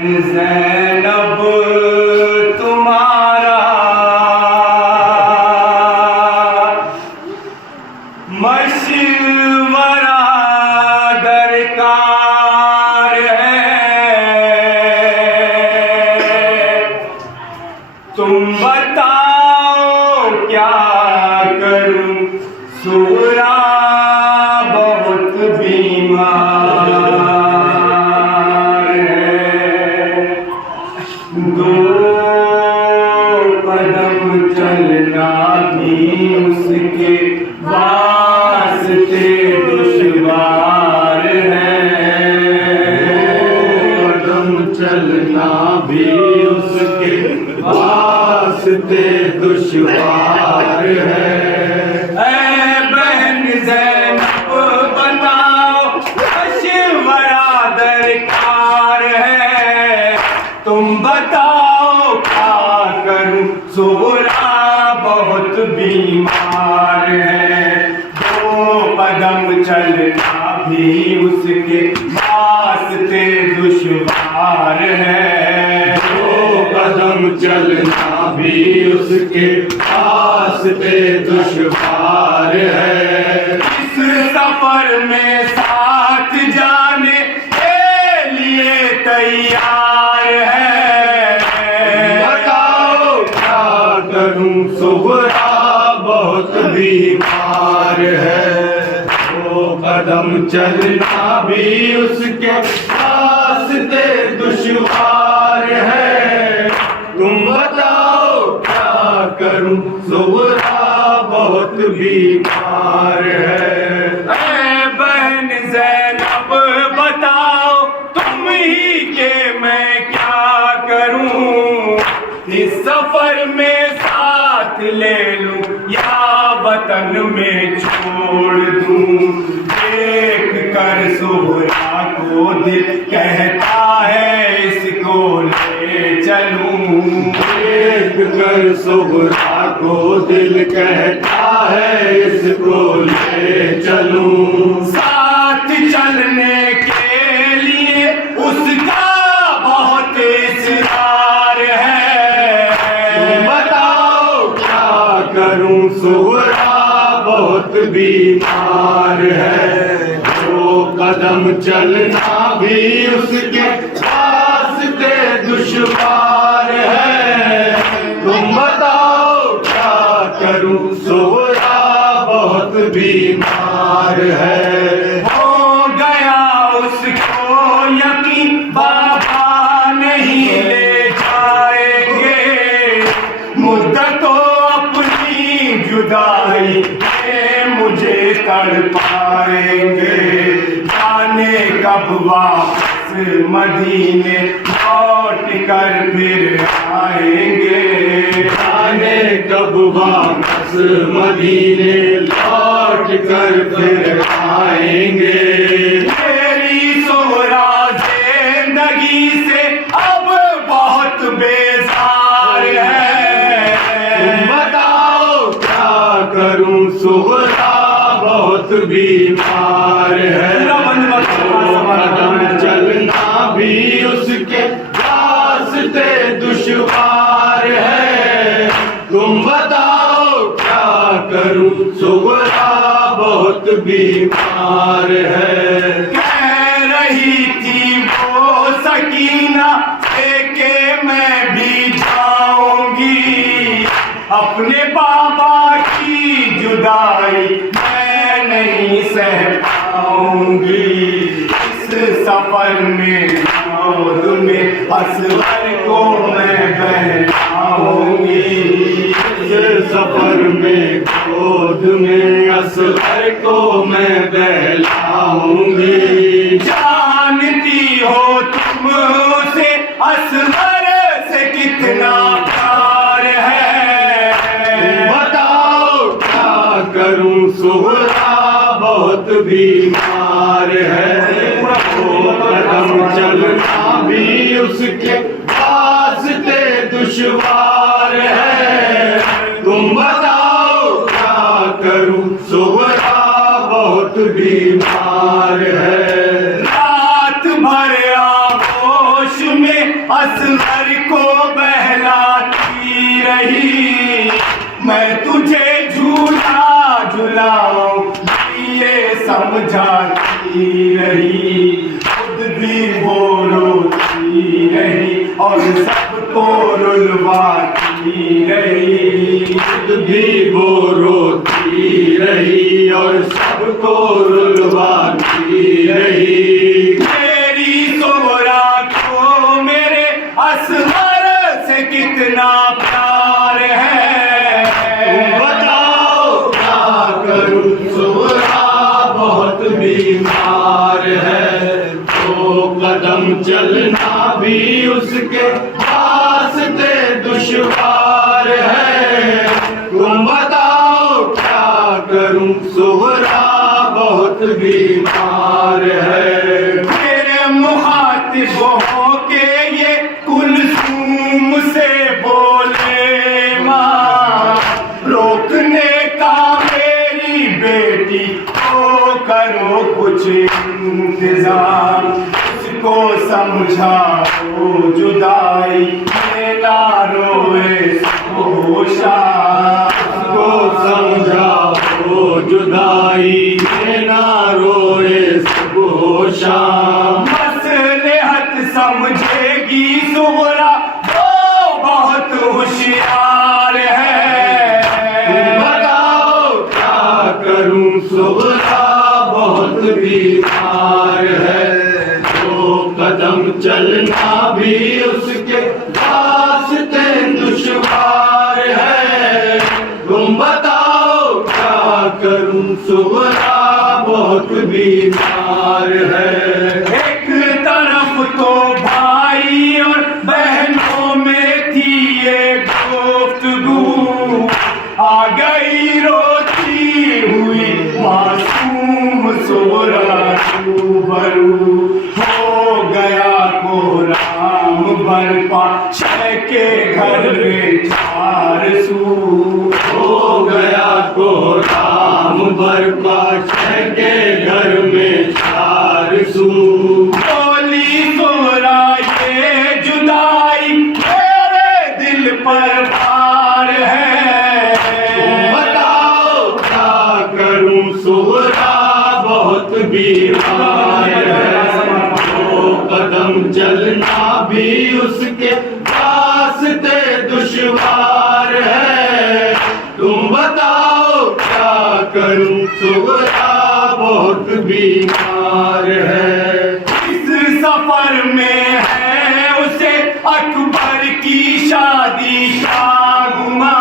ज़ैनब तुम्हारा मशवरा दरकार है। तुम बताओ क्या करूं, सूरा बहुत बीमार है। दो कदम चलना भी उसके वास्ते दुश्वार है। कदम चलना भी उसके वास्ते दुश्वार है। ऐ बहन ज़ैनब बताओ मशवरा दरकार है। तुम बताओ क्या करूं, ज़ोहरा बहुत बीमार है। दो कदम चलना भी उसके वास्ते दुश्वार है। दो कदम चलना भी उसके वास्ते दुश्वार है। इस सफर में साथ जाने के लिए तैयार है। बताओ क्या करूं, ज़ोहरा बहुत बीमार है। दो कदम चलना भी उसके वास्ते दुश्वार है। तुम बताओ क्या करूं, ज़ोहरा बहुत बीमार है। ऐ बहन ज़ैनब बताओ तुम ही के मैं क्या करूं। इस सफर में साथ ले लूं या वतन में छोड़ दूं। देख कर ज़ोहरा को दिल कहता है इसको ले चलूं। देख कर ज़ोहरा को दिल कहता है इसको ले चलूं। साथ चलने के लिए उसका बहुत इसरार है। तुम बताओ क्या करूं, ज़ोहरा बहुत बीमार है। दो कदम चलना भी उसके वास्ते दुश्वार है। तुम बताओ क्या करूं, ज़ोहरा बहुत बीमार है। हो गया उसको यकीन बाबा नहीं ले जाएंगे। मुद्दतों अपनी जुदाई में मुझे तड़पाएंगे। जाने कब वापस मदीने लौट कर फिर आएंगे। जाने कब वापस मदीने लौट कर फिर आएंगे। मेरी ज़ोहरा जिंदगी से अब बहुत बेजार है। तुम बताओ क्या करूं, ज़ोहरा बहुत बीमार है। दो कदम चलना भी उसके वास्ते दुश्वार है। तुम बताओ क्या करूं, ज़ोहरा बहुत बीमार है। कह रही थी वो सकीना के मैं भी जाऊंगी। अपने बाबा की जुदाई मैं नहीं सह पाऊंगी। इस सफर में गोद में असगर को मैं बहलाऊंगी। इस सफर में गोद में असगर को मैं बहलाऊंगी। जानती हो तुम उसे असगर से कितना प्यार है। बताओ क्या करूं, ज़ोहरा बहुत बीमार है। दो कदम चलना भी उसके वास्ते दुश्वार है। तुम बताओ क्या करूं, ज़ोहरा बहुत बीमार है। रात भर आगोश में असगर को बहलाती रही। मैं तुझे झूला झुलाऊं ये समझाती रही। खुद भी वो रोती रही और सबको रुलवाती रही। खुद भी वो रोती रही और सबको रुलवाती रही। मेरी सोहरा को मेरे असगर से कितना प्यार है। बताओ क्या करूं, सोहरा बहुत बीमार है। दो कदम चलना भी उसके वास्ते दुश्वार है। तुम बताओ क्या करूं, सोहरा बहुत बीमार है। मेरे मुखातिब होके ये कुलसूम से बोले माँ, रोकने का मेरी बेटी को करो कुछ इंतजाम। उसको समझाओ जुदाई में ना रोए होशा। को समझाओ जुदाई में ना रोए सुबह शाम। मसलहत समझेगी सोहरा वो बहुत होशियार है। बताओ क्या करूं, सोहरा बहुत बीमार है। दो कदम चलना भी उसके वास्ते दुश्वार है। तुम बताओ क्या करूं, सोहरा बहुत बीमार है। एक तरफ तो भाई और बहनों में थी ये गुफ्तगू, आ गई रोती हुई मासूम सोहरा रूबरू। हो गया कोहराम बरपा शह के घर में चार सू। हो गया कोहराम बरपा शह के घर में चार सू। बोली सोहरा ये जुदाई मेरे दिल पर भार है। बताओ क्या करूं, सोहरा बहुत बीमार है। दो कदम चलना भी उसके वास्ते दुश्वार है। तुम बताओ क्या करूं, सोहरा बहुत बीमार है। इस सफर में है उसे अकबर की शादी का गुमा,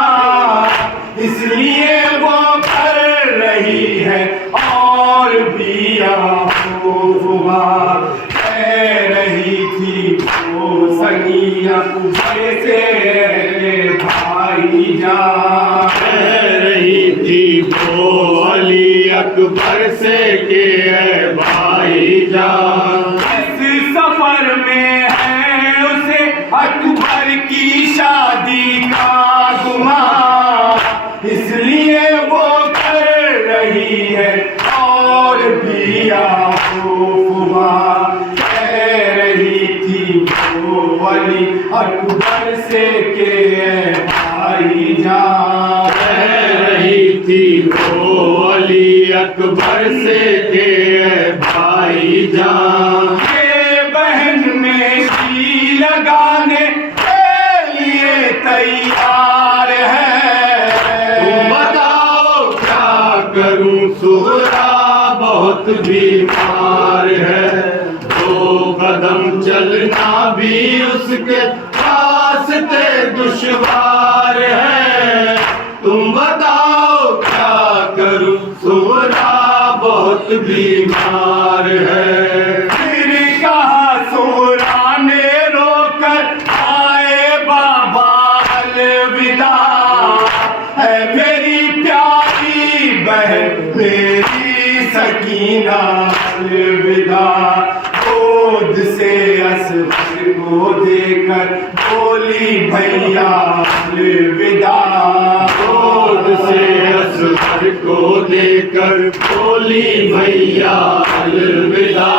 इसलिए वो कर रही है और भी अफवाह। कह रही थी वो सगिया जैसे भाई जान। कह रही थी वो अली अकबर से के है भाई जान। इस सफर में है उसे अकबर की शादी का गुमा, इसलिए वो कर रही है और भी अफवाह। कह रही थी वो अली अकबर से के भाई जान। कह रही थी वो अली अकबर से के है भाई जान। ये बहन में जी लगाने के लिए तैयार है। तुम बताओ क्या करूं, सोहरा बहुत बीमार है। दो कदम चलना भी उसके वास्ते दुश्वार है। तुम बताओ क्या करूं, सोहरा बहुत बीमार है। फिर कहा सोहरा ने रोकर आए बाबा अलविदा। है मेरी प्यारी बहन मेरी सकीना अलविदा। गोद से असफर को देकर बोली भैया अलविदा। गोद से असफर को देकर बोली भैया अलविदा।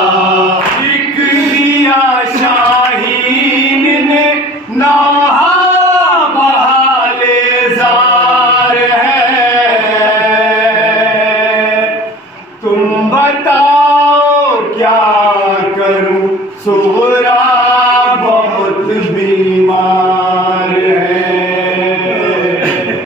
लिख दिया शाहीन बताओ क्या करूं